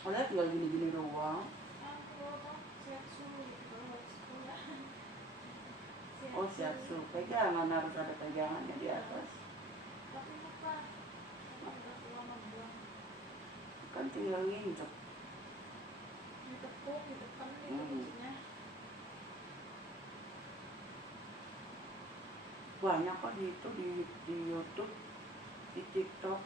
Padahal tinggal gini-gini doang. Shiatsu gitu sekolah. Oh shiatsu, pegangan harus ada pegangannya di atas. Tapi bukan, karena udah lama buang. Kan tinggal nginjek. Ditepuk di depan gitu kuncinya. Banyak kok di itu di YouTube, di TikTok.